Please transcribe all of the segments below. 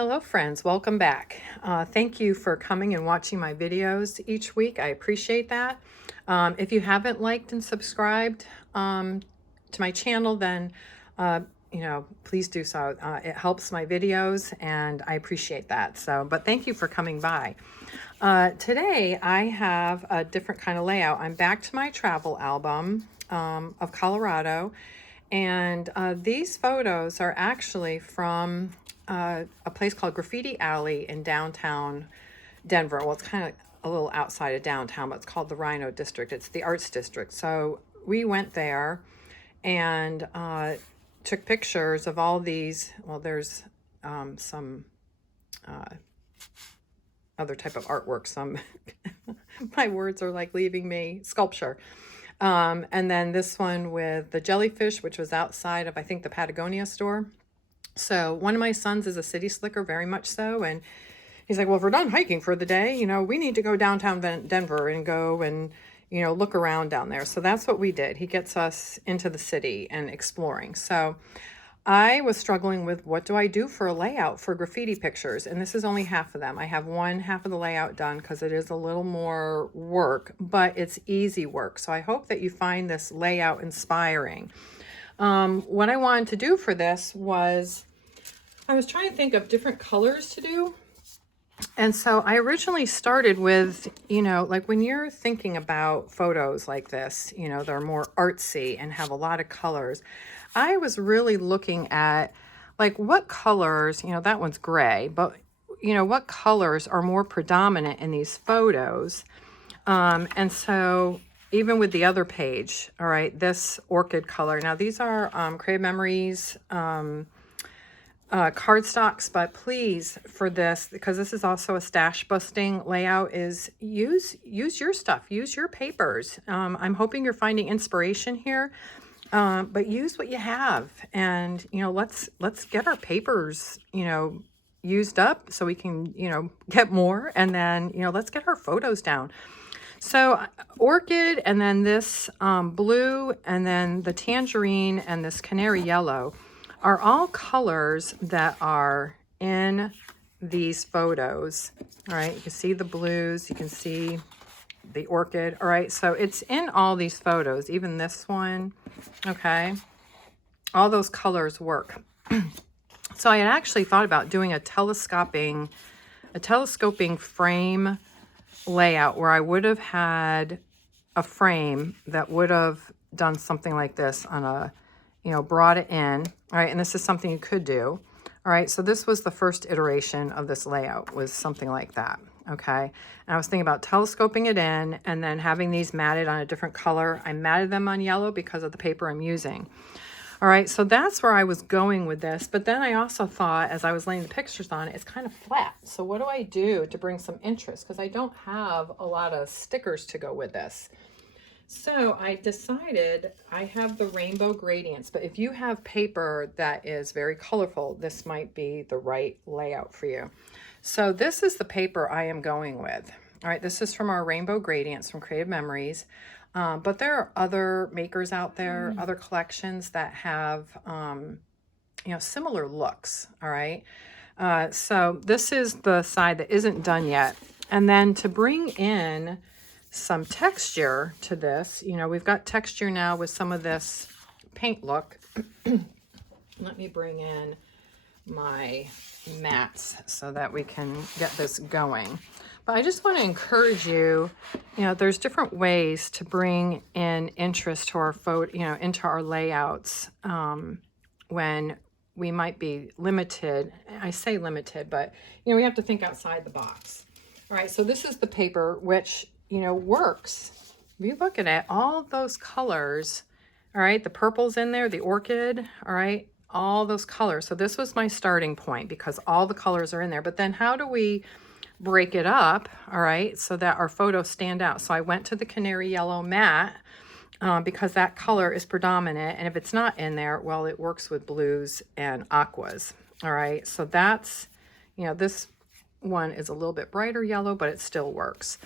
Hello friends, welcome back. Thank you for coming and watching my videos each week. I appreciate that. If you haven't liked and subscribed to my channel, then please do so. It helps my videos and I appreciate that. But thank you for coming by. Today I have a different kind of layout. I'm back to my travel album of Colorado, and these photos are actually from a place called Graffiti Alley in downtown Denver. Well, it's kind of a little outside of downtown, but it's called the Rhino District. It's the Arts District. So we went there and took pictures of all these. Well, there's some other type of artwork. Some, my words are like leaving me, sculpture. And then this one with the jellyfish, which was outside of, I think, the Patagonia store. So one of my sons is a city slicker, very much so. And he's like, well, if we're done hiking for the day, we need to go downtown Denver and go and, look around down there. So that's what we did. He gets us into the city and exploring. So I was struggling with what do I do for a layout for graffiti pictures? And this is only half of them. I have one half of the layout done because it is a little more work, but it's easy work. So I hope that you find this layout inspiring. What I wanted to do for this was, I was trying to think of different colors to do. And so I originally started with, like when you're thinking about photos like this, they're more artsy and have a lot of colors. I was really looking at like what colors, that one's gray, but what colors are more predominant in these photos. And so even with the other page, all right, this orchid color. Now these are Creative Memories cardstocks, but please, for this, because this is also a stash busting layout, is use your stuff, use your papers. I'm hoping you're finding inspiration here, but use what you have, and let's get our papers used up so we can get more, and then let's get our photos down. So orchid, and then this blue, and then the tangerine, and this canary yellow are all colors that are in these photos. All right, you can see the blues, you can see the orchid. All right, so it's in all these photos, even this one, okay? All those colors work. So I had actually thought about doing a telescoping frame layout where I would have had a frame that would have done something like this on a, brought it in. All right, and this is something you could do. All right, so this was the first iteration of this layout, was something like that, okay? And I was thinking about telescoping it in and then having these matted on a different color. I matted them on yellow because of the paper I'm using. All right, so that's where I was going with this. But then I also thought, as I was laying the pictures on it, it's kind of flat. So what do I do to bring some interest? Because I don't have a lot of stickers to go with this. So I decided I have the rainbow gradients, but if you have paper that is very colorful, this might be the right layout for you. So this is the paper I am going with. All right, this is from our rainbow gradients from Creative Memories. But there are other makers out there, other collections that have, similar looks. All right. So this is the side that isn't done yet. And then to bring in some texture to this, we've got texture now with some of this paint look. Let me bring in my mats so that we can get this going. But I just want to encourage you, there's different ways to bring in interest to our photo, into our layouts when we might be limited. I say limited, but, we have to think outside the box. All right, so this is the paper, which, works. If you look at it, all those colors, all right, the purple's in there, the orchid, all right, all those colors. So this was my starting point because all the colors are in there. But then how do we break it up, all right, so that our photos stand out? So I went to the canary yellow matte because that color is predominant, and if it's not in there, well, it works with blues and aquas. All right, so that's, this one is a little bit brighter yellow, but it still works.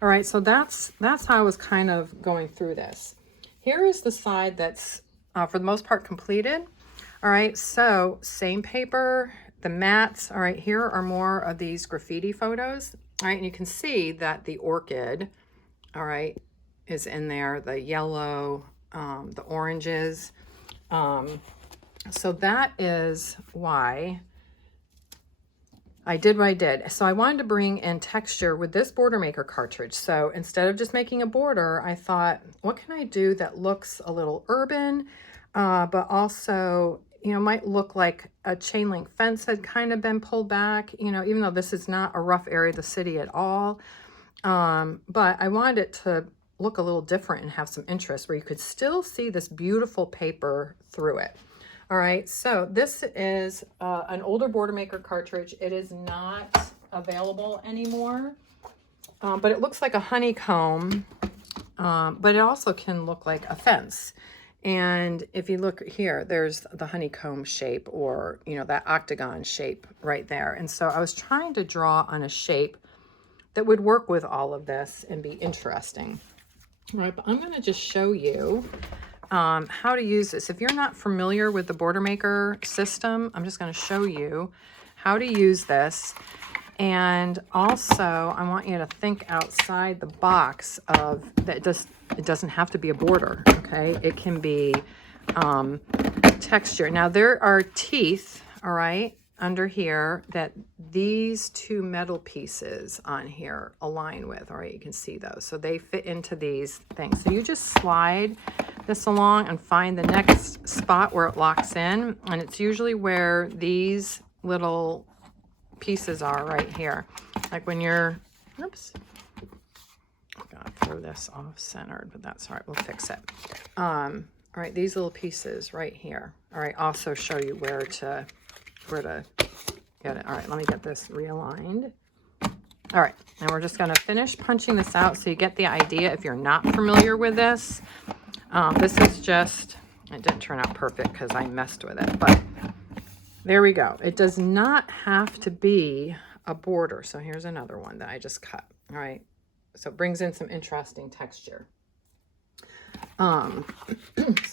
All right, so that's how I was kind of going through this. Here is the side that's for the most part completed. All right, so same paper the mats, all right, here are more of these graffiti photos. All right, and you can see that the orchid, all right, is in there, the yellow, the oranges. So that is why I did what I did. So I wanted to bring in texture with this border maker cartridge. So instead of just making a border, I thought, what can I do that looks a little urban, but also, you know, might look like a chain link fence had kind of been pulled back, you know, even though this is not a rough area of the city at all. But I wanted it to look a little different and have some interest where you could still see this beautiful paper through it. All right, so this is an older border maker cartridge. It is not available anymore, but it looks like a honeycomb, but it also can look like a fence. And if you look here, there's the honeycomb shape, or, you know, that octagon shape right there. And so I was trying to draw on a shape that would work with all of this and be interesting. All right, but I'm going to just show you how to use this. If you're not familiar with the border maker system, I'm just going to show you how to use this. And also I want you to think outside the box of that. It doesn't have to be a border. Okay. It can be texture. Now there are teeth, all right, under here that these two metal pieces on here align with. All right, you can see those. So they fit into these things. So you just slide this along and find the next spot where it locks in. And it's usually where these little pieces are right here. Like when you're, oops, I'm gonna throw this off centered, but that's all right, we'll fix it. All right, these little pieces right here. All right, also show you where to get it. All right, let me get this realigned. All right, and we're just gonna finish punching this out so you get the idea if you're not familiar with this. This is just, it didn't turn out perfect because I messed with it, but there we go. It does not have to be a border. So here's another one that I just cut. All right, so it brings in some interesting texture. So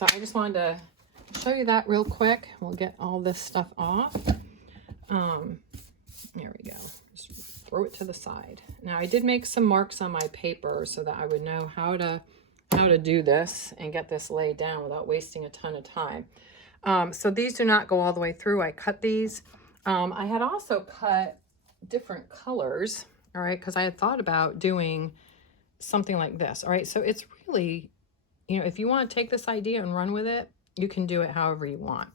I just wanted to show you that real quick. We'll get all this stuff off. There we go. Just throw it to the side. Now I did make some marks on my paper so that I would know how to do this and get this laid down without wasting a ton of time. So these do not go all the way through. I cut these. I had also cut different colors, all right, because I had thought about doing something like this. All right, so it's really, you know, if you want to take this idea and run with it, you can do it however you want.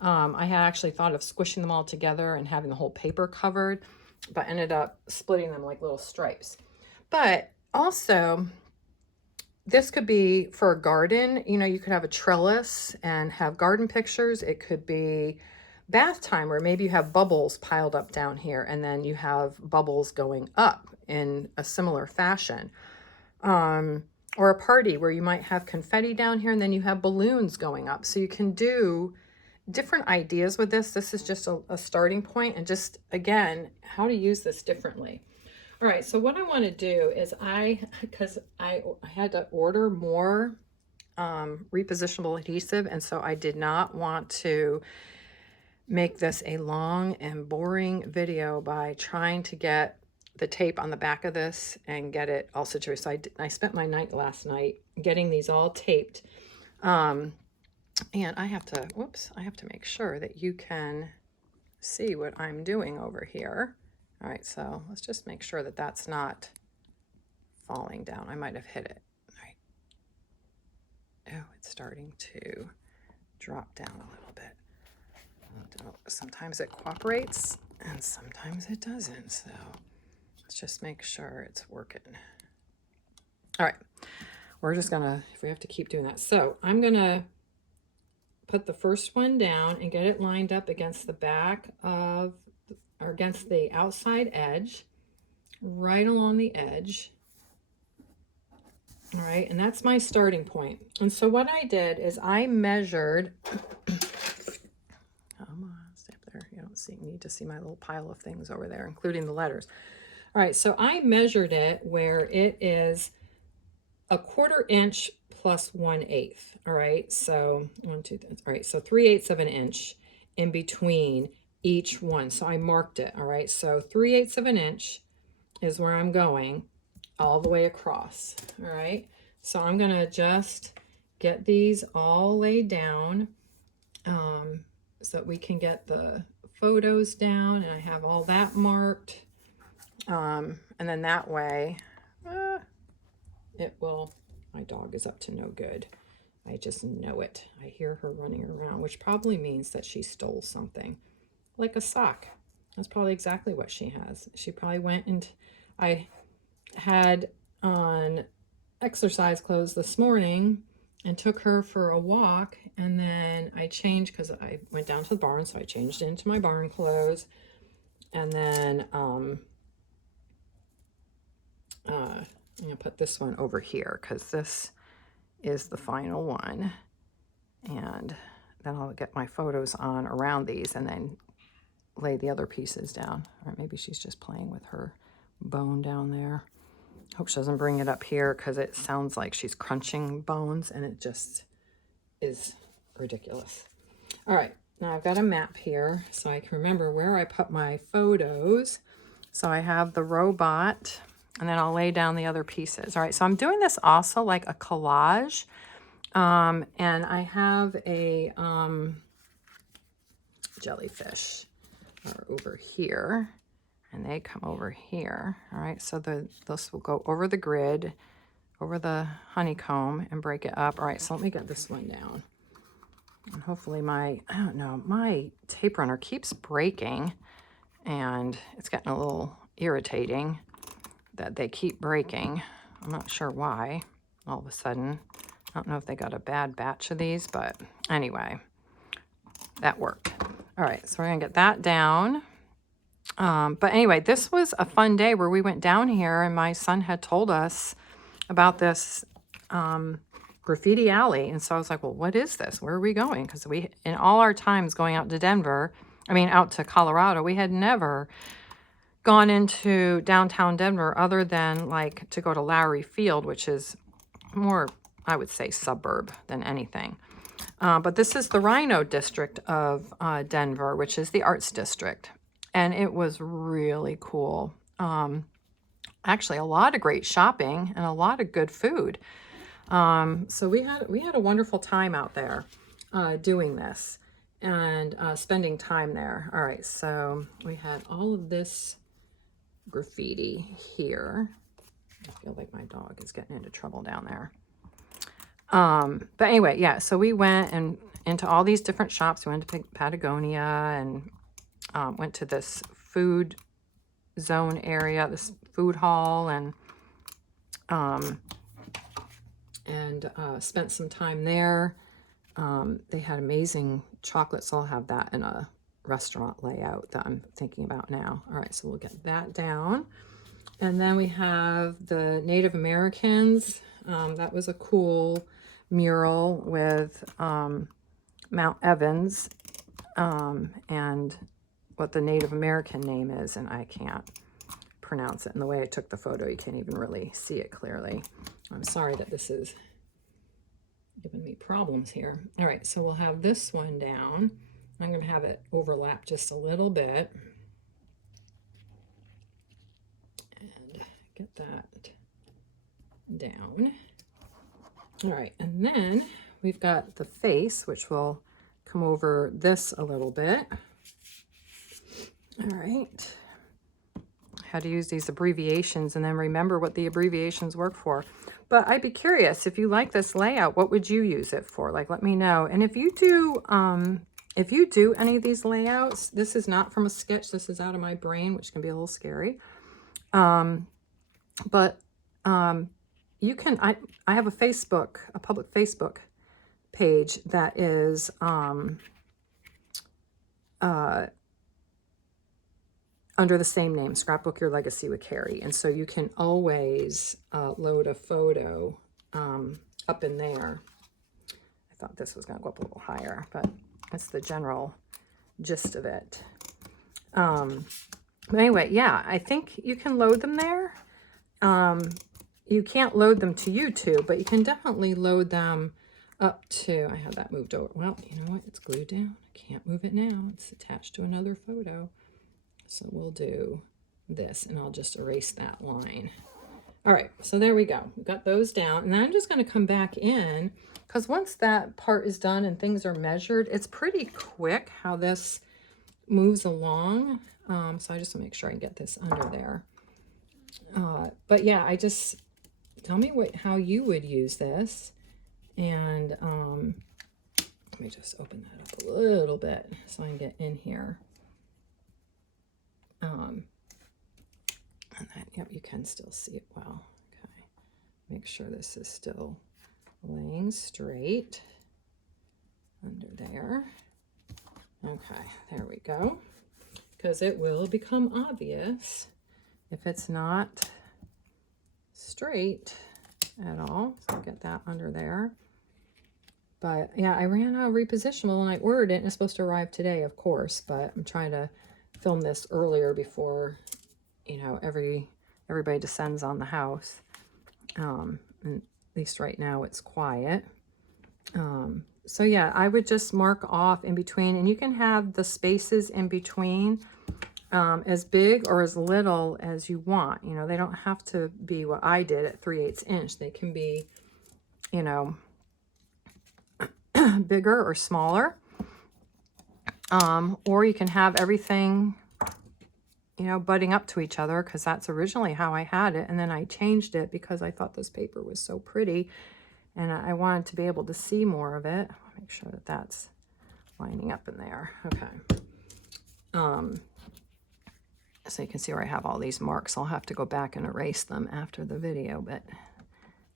I had actually thought of squishing them all together and having the whole paper covered, but ended up splitting them like little stripes. But also, this could be for a garden. You know, you could have a trellis and have garden pictures. It could be bath time where maybe you have bubbles piled up down here and then you have bubbles going up in a similar fashion. Or a party where you might have confetti down here and then you have balloons going up. So you can do different ideas with this. This is just a starting point, and just, again, how to use this differently. All right, so what I want to do is because I had to order more repositionable adhesive, and so I did not want to make this a long and boring video by trying to get the tape on the back of this and get it all situated. So I spent my night last night getting these all taped. And I have to, whoops, I have to make sure that you can see what I'm doing over here. All right, so let's just make sure that that's not falling down. I might have hit it. All right. Oh, it's starting to drop down a little bit. Sometimes it cooperates and sometimes it doesn't. So let's just make sure it's working. All right, we're just gonna, if we have to keep doing that. So I'm gonna put the first one down and get it lined up against the back of, or against the outside edge, right along the edge. All right, and that's my starting point. And so what I did is I measured, come on, stay up there. You don't need to see my little pile of things over there, including the letters. All right, so I measured it where it is 1/4 inch plus 1/8. All right, so 1, 2, 3. All right, so 3/8 of an inch in between each one. So I marked it. All right. So 3/8 of an inch is where I'm going all the way across. All right. So I'm going to just get these all laid down so that we can get the photos down, and I have all that marked. And then that way, it will, my dog is up to no good. I just know it. I hear her running around, which probably means that she stole something, like a sock. That's probably exactly what she has. She probably went and I had on exercise clothes this morning and took her for a walk, and then I changed because I went down to the barn, so I changed into my barn clothes, and then I'm gonna put this one over here because this is the final one, and then I'll get my photos on around these and then lay the other pieces down. Or maybe she's just playing with her bone down there. Hope she doesn't bring it up here because it sounds like she's crunching bones, and it just is ridiculous. All right, now I've got a map here so I can remember where I put my photos. So I have the robot, and then I'll lay down the other pieces. All right, so I'm doing this also like a collage. And I have a jellyfish over here, and they come over here. All right, so this will go over the grid, over the honeycomb, and break it up. All right, so let me get this one down. And hopefully my tape runner keeps breaking, and it's getting a little irritating that they keep breaking. I'm not sure why all of a sudden. I don't know if they got a bad batch of these, but anyway, that worked. All right, so we're gonna get that down. But anyway, this was a fun day where we went down here, and my son had told us about this graffiti alley. And so I was like, well, what is this? Where are we going? Because we, in all our times going out to Colorado, we had never gone into downtown Denver other than like to go to Lowry Field, which is more, I would say, suburb than anything. But this is the Rhino district of Denver, which is the arts district. And it was really cool. Actually, a lot of great shopping and a lot of good food. So we had a wonderful time out there doing this and spending time there. All right, so we had all of this graffiti here. I feel like my dog is getting into trouble down there. But anyway, yeah, so we went into all these different shops. We went to Patagonia and went to this food zone area, this food hall, and spent some time there. They had amazing chocolates. I'll have that in a restaurant layout that I'm thinking about now. All right, so we'll get that down. And then we have the Native Americans. That was a cool mural with Mount Evans and what the Native American name is, and I can't pronounce it. And the way I took the photo, you can't even really see it clearly. I'm sorry that this is giving me problems here. All right, so we'll have this one down. I'm going to have it overlap just a little bit. And get that down. All right, and then we've got the face, which will come over this a little bit. All right. How to use these abbreviations and then remember what the abbreviations work for. But I'd be curious, if you like this layout, what would you use it for? Like, let me know. And if you do any of these layouts, this is not from a sketch. This is out of my brain, which can be a little scary. But you can, I have a public Facebook page that is under the same name, Scrapbook Your Legacy with Carrie. And so you can always load a photo up in there. I thought this was going to go up a little higher, but that's the general gist of it. But anyway, yeah, I think you can load them there. You can't load them to YouTube, but you can definitely load them up to, I have that moved over. Well, you know what? It's glued down. I can't move it now. It's attached to another photo. So we'll do this, and I'll just erase that line. All right, so there we go. We got those down, and then I'm just going to come back in, because once that part is done and things are measured, it's pretty quick how this moves along. So I just want to make sure I get this under there. But yeah, tell me how you would use this. And let me just open that up a little bit so I can get in here. And then, yep, you can still see it well. Okay, make sure this is still laying straight under there. Okay, there we go. Because it will become obvious if it's not straight at all. So I'll get that under there. But yeah, I ran out of repositionable and I ordered it, and it's supposed to arrive today, of course, but I'm trying to film this earlier before, you know, everybody descends on the house. And at least right now it's quiet. So yeah, I would just mark off in between, and you can have the spaces in between as big or as little as you want. You know, they don't have to be what I did at 3/8 inch. They can be, you know, bigger or smaller. Or you can have everything, you know, butting up to each other, because that's originally how I had it. And then I changed it because I thought this paper was so pretty and I wanted to be able to see more of it. I'll make sure that that's lining up in there. Okay. So you can see where I have all these marks. I'll have to go back and erase them after the video, but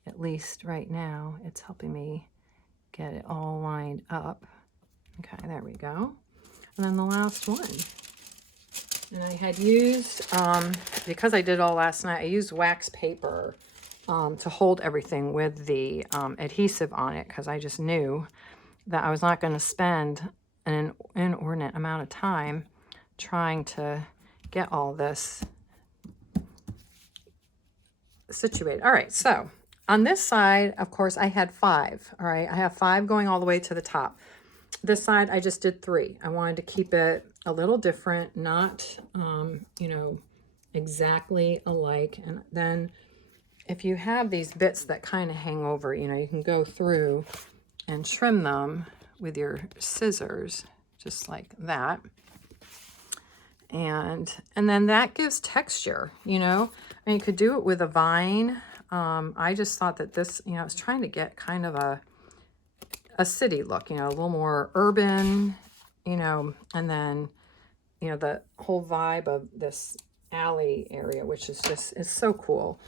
at least right now it's helping me get it all lined up. Okay, there we go. And then the last one. And I had used, because I did all last night, I used wax paper to hold everything with the adhesive on it, because I just knew that I was not going to spend an inordinate amount of time trying to get all this situated. All right, so on this side, of course, I had 5. All right, I have 5 going all the way to the top. This side, I just did 3. I wanted to keep it a little different, not, you know, exactly alike. And then if you have these bits that kind of hang over, you know, you can go through and trim them with your scissors, just like that. And then that gives texture, you know. And you could do it with a vine. I just thought that this, you know, I was trying to get kind of a city look, you know, a little more urban, you know, and then, you know, the whole vibe of this alley area, which is just, it's so cool.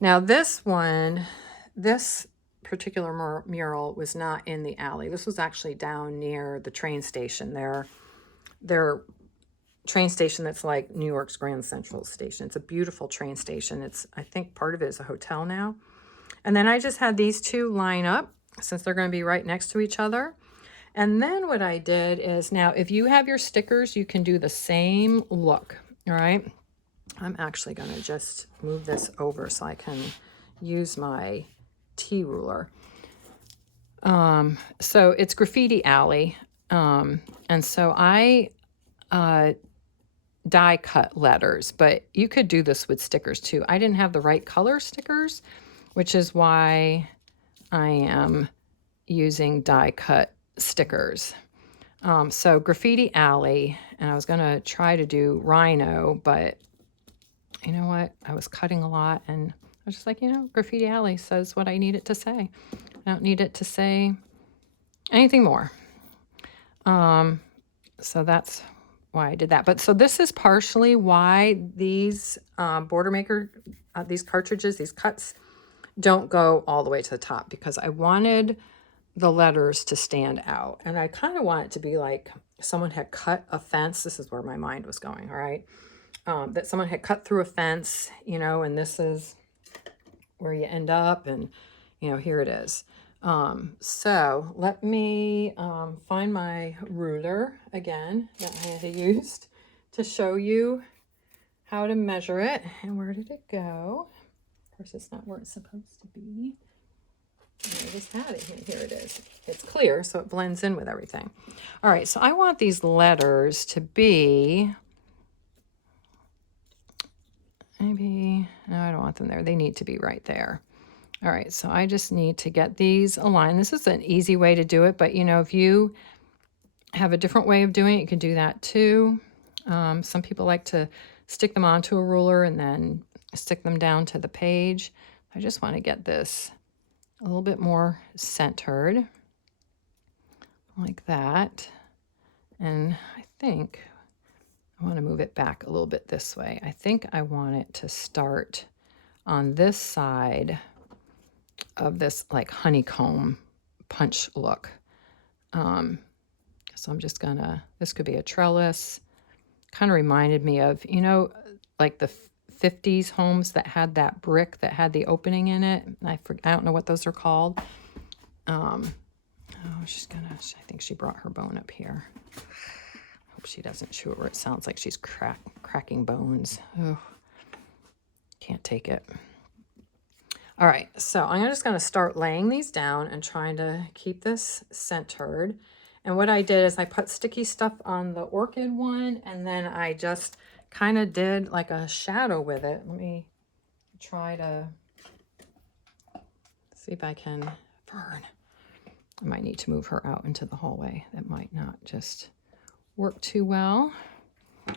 Now this one, this particular mural was not in the alley. This was actually down near the train station. Their train station that's like New York's Grand Central Station. It's a beautiful train station. It's, I think part of it is a hotel now. And then I just had these 2 line up, since they're going to be right next to each other. And then what I did is, now if you have your stickers, you can do the same look. All right. I'm actually going to just move this over so I can use my T-ruler. So it's Graffiti Alley. And so I die cut letters, but you could do this with stickers too. I didn't have the right color stickers, which is why I am using die cut stickers. So Graffiti Alley, and I was going to try to do Rhino, but you know what? I was cutting a lot, and I was just like, you know, Graffiti Alley says what I need it to say. I don't need it to say anything more. So that's why I did that. But so this is partially why these Border Maker, these cartridges, these cuts don't go all the way to the top, because I wanted the letters to stand out. And I kind of want it to be like someone had cut a fence. This is where my mind was going, all right? That someone had cut through a fence, you know, and this is where you end up, and, you know, here it is. So let me find my ruler again that I had used to show you how to measure it. And where did it go? Of course, it's not where it's supposed to be. I just had it here. Here it is. It's clear, so it blends in with everything. All right, so I want these letters to be, maybe, no, I don't want them there. They need to be right there. All right, so I just need to get these aligned. This is an easy way to do it, but you know, if you have a different way of doing it, you can do that too. Some people like to stick them onto a ruler and then stick them down to the page. I just want to get this a little bit more centered, like that. And I think I want to move it back a little bit this way. I think I want it to start on this side of this like honeycomb punch look. So I'm just gonna, this could be a trellis. Kind of reminded me of, you know, like the 50s homes that had that brick that had the opening in it. I don't know what those are called. Oh, she's gonna, I think she brought her bone up here. Hope she doesn't chew it, or it sounds like she's cracking bones. Oh, can't take it. All right, so I'm just gonna start laying these down and trying to keep this centered. And what I did is I put sticky stuff on the orchid one, and then I just kind of did like a shadow with it. Let me try to see if I can, Fern. I might need to move her out into the hallway. That might not just work too well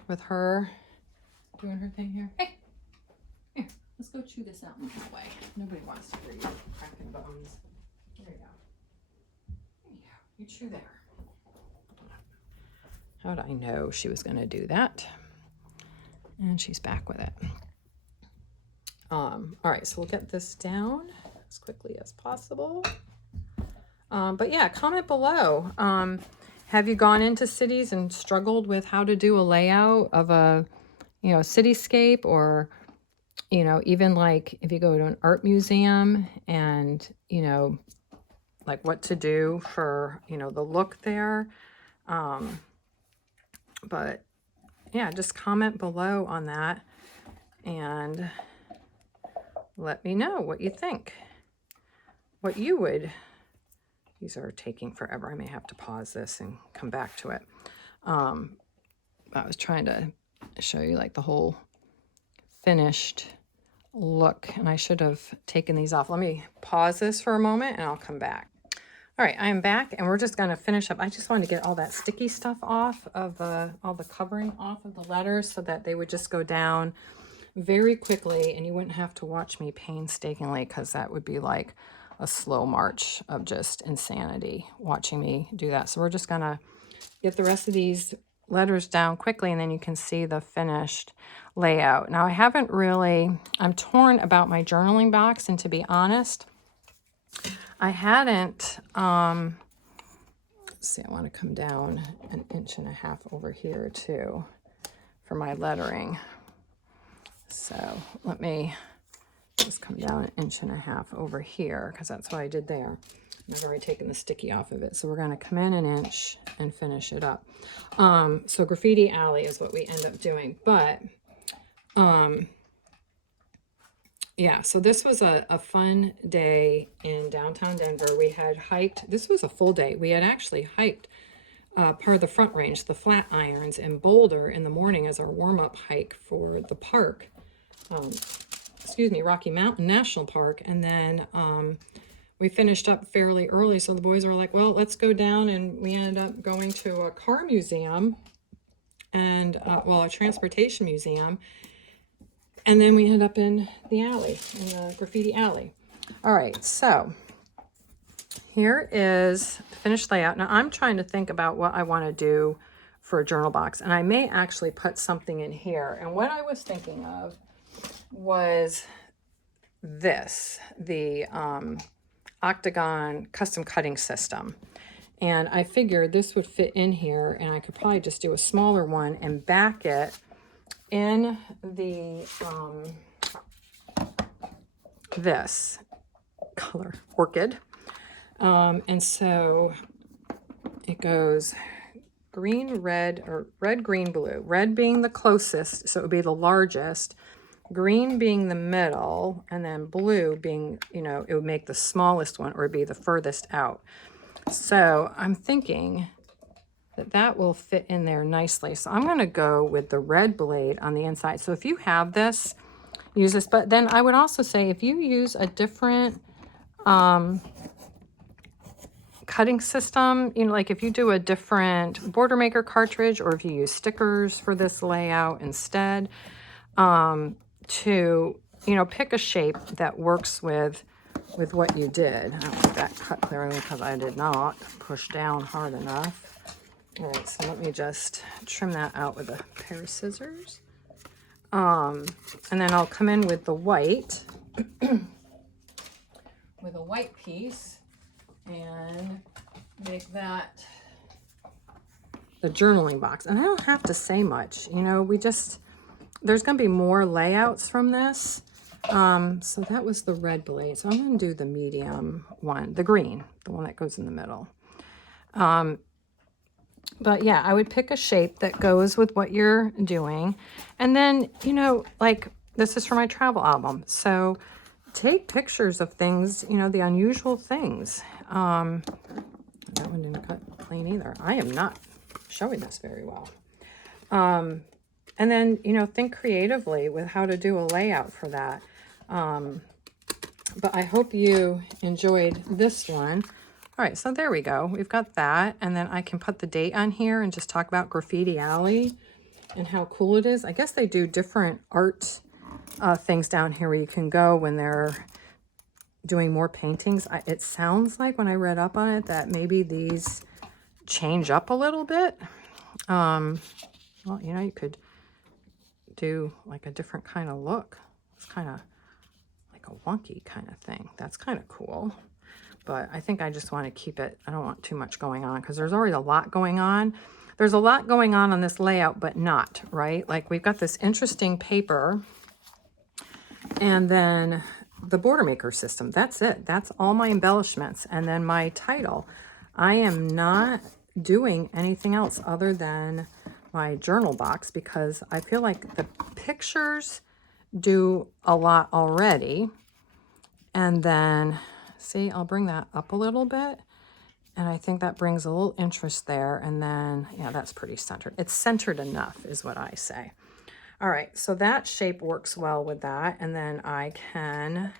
with her doing her thing here. Hey, here, let's go chew this out in the hallway. Nobody wants to hear you cracking bones. There you go. There you go. You chew there. How did I know she was going to do that? And she's back with it. All right, so we'll get this down as quickly as possible. But yeah, comment below. Have you gone into cities and struggled with how to do a layout of a, you know, cityscape, or, you know, even like if you go to an art museum and, you know, like what to do for, you know, the look there. But yeah, just comment below on that and let me know what you think, what you would. These are taking forever. I may have to pause this and come back to it. I was trying to show you like the whole finished look, and I should have taken these off. Let me pause this for a moment and I'll come back. All right, I'm back, and we're just going to finish up. I just wanted to get all that sticky stuff off of all the covering off of the letters so that they would just go down very quickly, and you wouldn't have to watch me painstakingly, because that would be like a slow march of just insanity watching me do that. So we're just going to get the rest of these letters down quickly, and then you can see the finished layout. Now, I haven't really, I'm torn about my journaling box, and to be honest, I hadn't, let's see, I want to come down 1.5 inches over here too for my lettering. So let me just come down 1.5 inches over here, because that's what I did there. I've already taken the sticky off of it. So we're going to come in 1 inch and finish it up. So Graffiti Alley is what we end up doing. But yeah, so this was a fun day in downtown Denver. We had hiked, this was a full day. We had actually hiked part of the Front Range, the Flatirons in Boulder in the morning as our warm-up hike for the park. Rocky Mountain National Park. And then we finished up fairly early. So the boys were like, well, let's go down. And we ended up going to a car museum and, a transportation museum. And then we ended up in the alley, in the Graffiti Alley. All right, so here is the finished layout. Now I'm trying to think about what I want to do for a journal box, and I may actually put something in here. And what I was thinking of was this, the octagon custom cutting system. And I figured this would fit in here, and I could probably just do a smaller one and back it in the this color, orchid. And so it goes green, red, or red, green, blue. Red being the closest, so it would be the largest. green being the middle, and then blue being, you know, it would make the smallest one or be the furthest out. So I'm thinking that that will fit in there nicely. So I'm going to go with the red blade on the inside. So if you have this, use this. But then I would also say if you use a different cutting system, you know, like if you do a different border maker cartridge, or if you use stickers for this layout instead, to, you know, pick a shape that works with what you did. I don't think that cut clearly because I did not push down hard enough. All right, so let me just trim that out with a pair of scissors. And then I'll come in with the white, with a white piece, and make that the journaling box. And I don't have to say much, you know, there's going to be more layouts from this. So that was the red blade. So I'm going to do the medium one, the green, the one that goes in the middle. But yeah, I would pick a shape that goes with what you're doing. And then, you know, like this is for my travel album. So take pictures of things, you know, the unusual things. That one didn't cut clean either. I am not showing this very well. And then, you know, think creatively with how to do a layout for that. But I hope you enjoyed this one. All right, so there we go. We've got that. And then I can put the date on here and just talk about Graffiti Alley and how cool it is. I guess they do different art things down here where you can go when they're doing more paintings. It sounds like when I read up on it that maybe these change up a little bit. Well, you know, you could do like a different kind of look. It's kind of like a wonky kind of thing. That's kind of cool. But I think I just want to keep it, I don't want too much going on because there's already a lot going on. There's a lot going on this layout, but not, right? Like we've got this interesting paper and then the border maker system. That's it. That's all my embellishments. And then my title. I am not doing anything else other than my journal box because I feel like the pictures do a lot already. And then, see, I'll bring that up a little bit. And I think that brings a little interest there. And then, yeah, that's pretty centered. It's centered enough is what I say. All right, so that shape works well with that. And then I can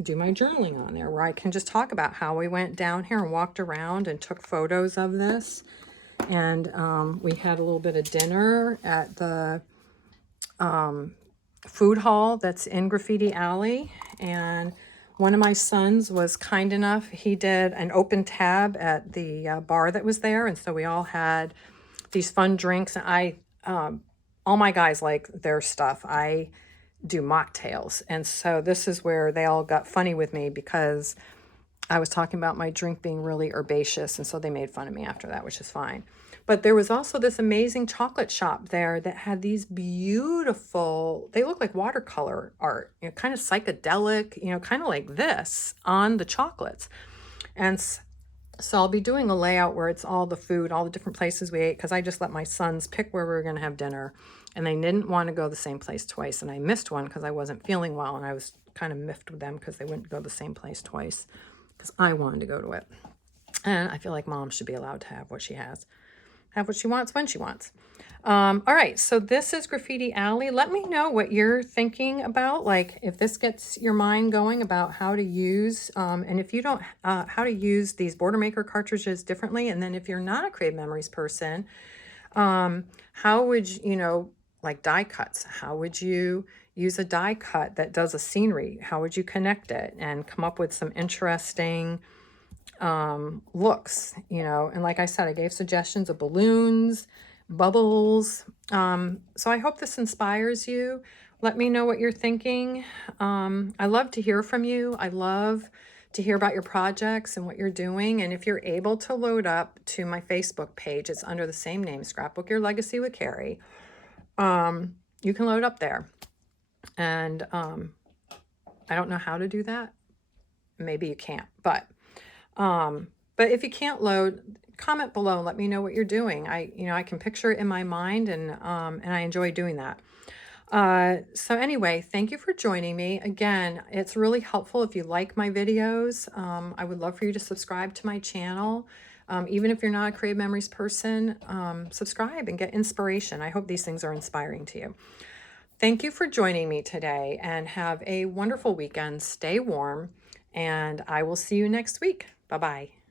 do my journaling on there where I can just talk about how we went down here and walked around and took photos of this. And we had a little bit of dinner at the food hall that's in Graffiti Alley. And one of my sons was kind enough. He did an open tab at the bar that was there. And so we all had these fun drinks. And all my guys like their stuff. I do mocktails. And so this is where they all got funny with me because I was talking about my drink being really herbaceous. And so they made fun of me after that, which is fine. But there was also this amazing chocolate shop there that had these beautiful, they look like watercolor art, you know, kind of psychedelic, you know, kind of like this on the chocolates. And so I'll be doing a layout where it's all the food, all the different places we ate, because I just let my sons pick where we were going to have dinner. And they didn't want to go the same place twice. And I missed one because I wasn't feeling well. And I was kind of miffed with them because they wouldn't go the same place twice because I wanted to go to it. And I feel like mom should be allowed to have what she has. Have what she wants when she wants. All right, so this is Graffiti Alley. Let me know what you're thinking about, like if this gets your mind going about how to use, and if you don't, how to use these border maker cartridges differently. And then if you're not a Creative Memories person, how would you know, like die cuts, how would you use a die cut that does a scenery? How would you connect it and come up with some interesting looks, you know? And like I said, I gave suggestions of balloons, bubbles. So I hope this inspires you. Let me know what you're thinking. I love to hear from you. I love to hear about your projects and what you're doing. And if you're able to load up to my Facebook page, it's under the same name, Scrapbook Your Legacy with Carrie. You can load up there. And I don't know how to do that. Maybe you can't, but But if you can't load, comment below and let me know what you're doing. I can picture it in my mind, and I enjoy doing that. So anyway, thank you for joining me. Again, it's really helpful if you like my videos. I would love for you to subscribe to my channel. Even if you're not a Creative Memories person, subscribe and get inspiration. I hope these things are inspiring to you. Thank you for joining me today, and have a wonderful weekend. Stay warm, and I will see you next week. Bye-bye.